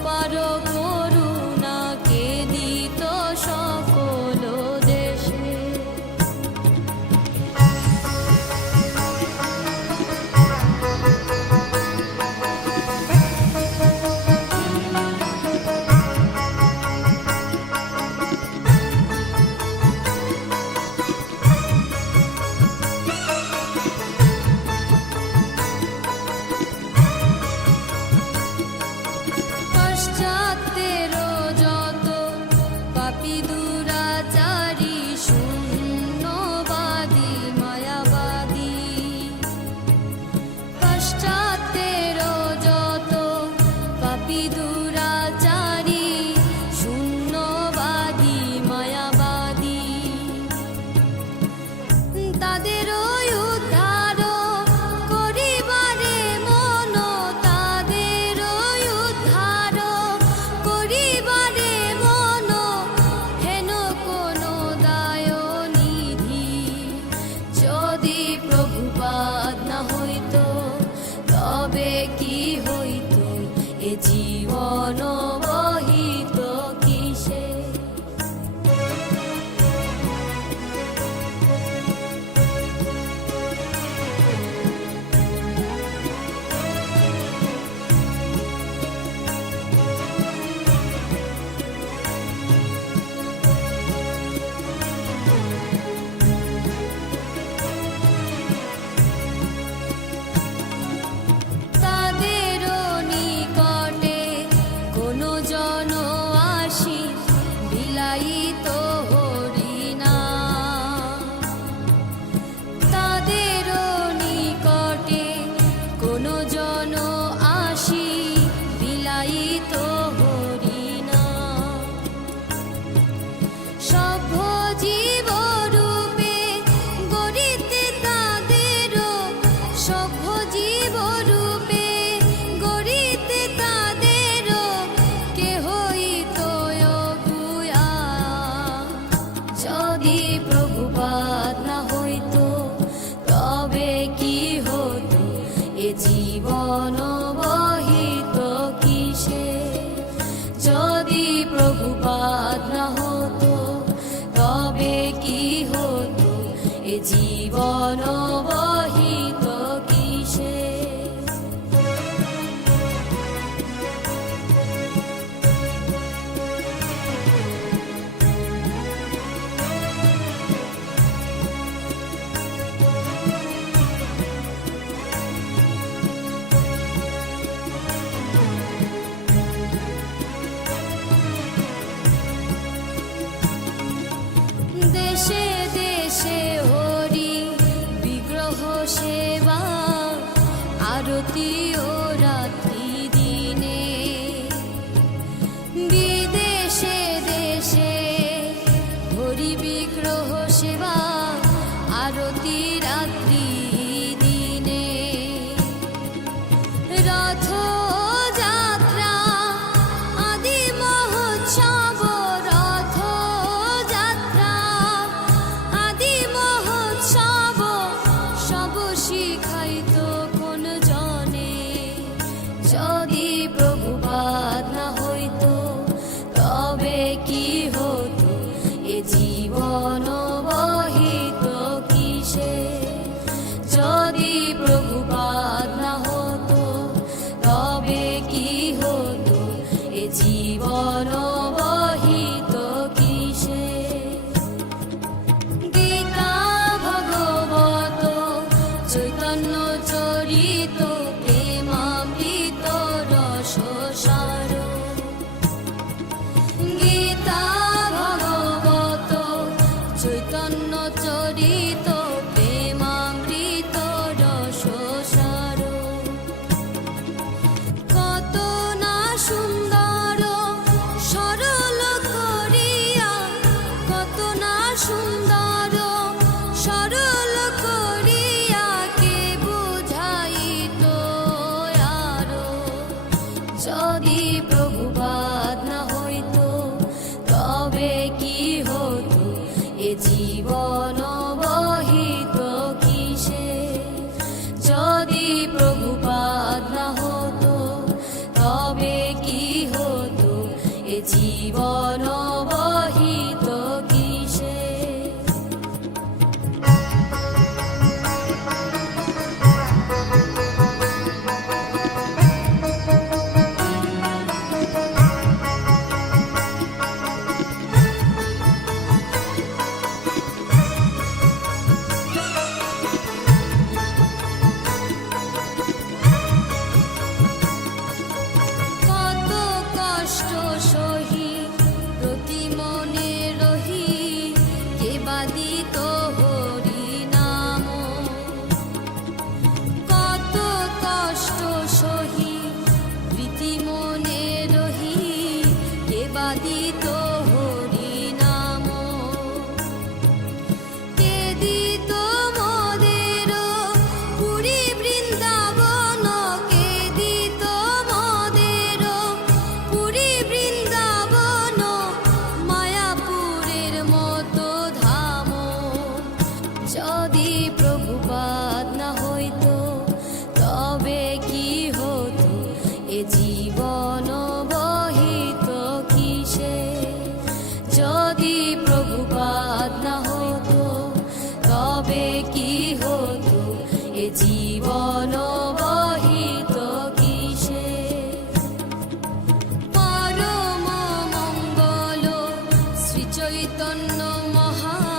অপার জীবন চৈতন্য মহা